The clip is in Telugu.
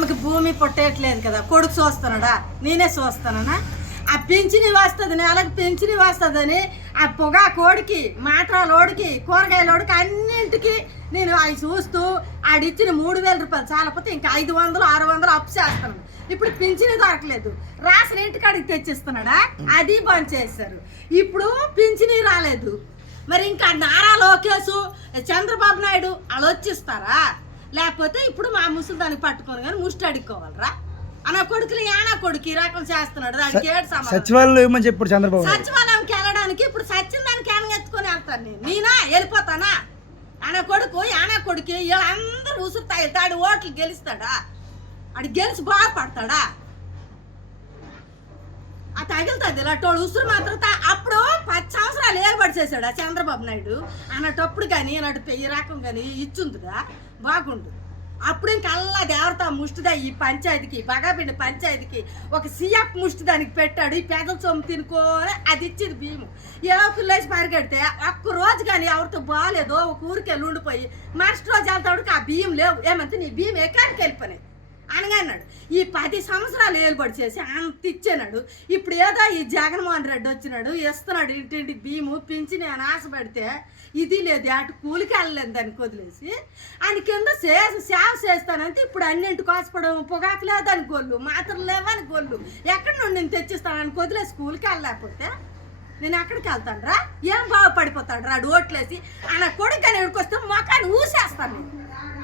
ఆమెకి భూమి పుట్టేయట్లేదు కదా కొడుకు చూస్తున్నాడా నేనే చూస్తానా ఆ పింఛని వస్తుంది నెలకు పింఛని వస్తుందని ఆ పొగా కోడికి మాట్రాలోడికి కూరగాయలోడికి అన్నింటికి నేను అవి చూస్తూ ఆడిచ్చిన మూడు వేల రూపాయలు చాలపోతే ఇంకా ఐదు వందలు ఆరు వందలు అప్పు చేస్తాను ఇప్పుడు పింఛని దొరకలేదు. రాసిన ఇంటికాడికి తెచ్చిస్తున్నాడా? అది బంద్ చేశారు. ఇప్పుడు పింఛని రాలేదు. మరి ఇంకా నారా లోకేశు చంద్రబాబు నాయుడు వాళ్ళు వచ్చిస్తారా? లేకపోతే ఇప్పుడు మా ముసలి దానికి పట్టుకొని కానీ ముష్టి అడుక్కోవాలరా. అన్న కొడుకులు యానా కొడుకు? ఈ రకం చేస్తున్నాడు. దానికి ఏడు సమాధానం. సచివాలయంలో ఏమని చెప్పాడు చంద్రబాబు? సచివాలయంకి వెళ్ళడానికి ఇప్పుడు సచిన్ దానికి ఎత్తుకొని వెళ్తాను నేను? నేనా? వెళ్ళిపోతానా? అన్న కొడుకు యానా కొడుకు? వీళ్ళందరూ ఉసురుతాయి తాడు ఓట్లు గెలుస్తాడా? ఆడు గెలిచి బాగుపడతాడా? ఆ తగులుతుంది ఇలాంటి ఉసురు మాత్రం అప్పుడు చేశాడు? ఆ చంద్రబాబు నాయుడు అన్నటప్పుడు కానీ అన్నట్టు ఈ రకం కానీ ఇచ్చుందిరా బాగుండు. అప్పుడు ఇంకల్లా దేవత ముష్టిదా ఈ పంచాయతీకి బగాపిండి పంచాయతీకి ఒక సీఎఫ్ ముష్టి దానికి పెట్టాడు. ఈ పెదల సొమ్ము తినుకోని అది ఇచ్చింది భీము. ఏ పరిగెడితే ఒక్క రోజు కానీ ఎవరితో బాగాలేదో ఒక ఊరికెళ్ళి ఉండిపోయి మరుసటి రోజు వెళ్తాడు ఆ బియ్యం లేవు. ఏమంటే నీ బియ్యం ఎక్కడికి వెళ్ళిపోయినాయి అనగా అన్నాడు ఈ పది సంవత్సరాలు ఏలుబడి చేసి అంత ఇచ్చేనాడు. ఇప్పుడు ఏదో ఈ జగన్మోహన్ రెడ్డి వచ్చినాడు ఇస్తున్నాడు ఇంటింటి భీము పెంచి అని ఆశ పెడితే ఇది లేదు అటు కూలికి వెళ్ళలేదు దానికి వదిలేసి ఆయన కింద సేవ సేవ చేస్తానంటే ఇప్పుడు అన్నింటికి ఆశపడడం పొగాకు లేదని గొల్లు మాత్రం లేవని గొల్లు. ఎక్కడి నుండి నేను తెచ్చిస్తానని వదిలేసి కూలికి వెళ్ళలేకపోతే నేను ఎక్కడికి వెళ్తాను రా? ఏం బాగుపడిపోతాడు రా? ఓట్లేసి ఆయన కొడుకు అని వస్తే మొక్కని ఊసేస్తాను నేను.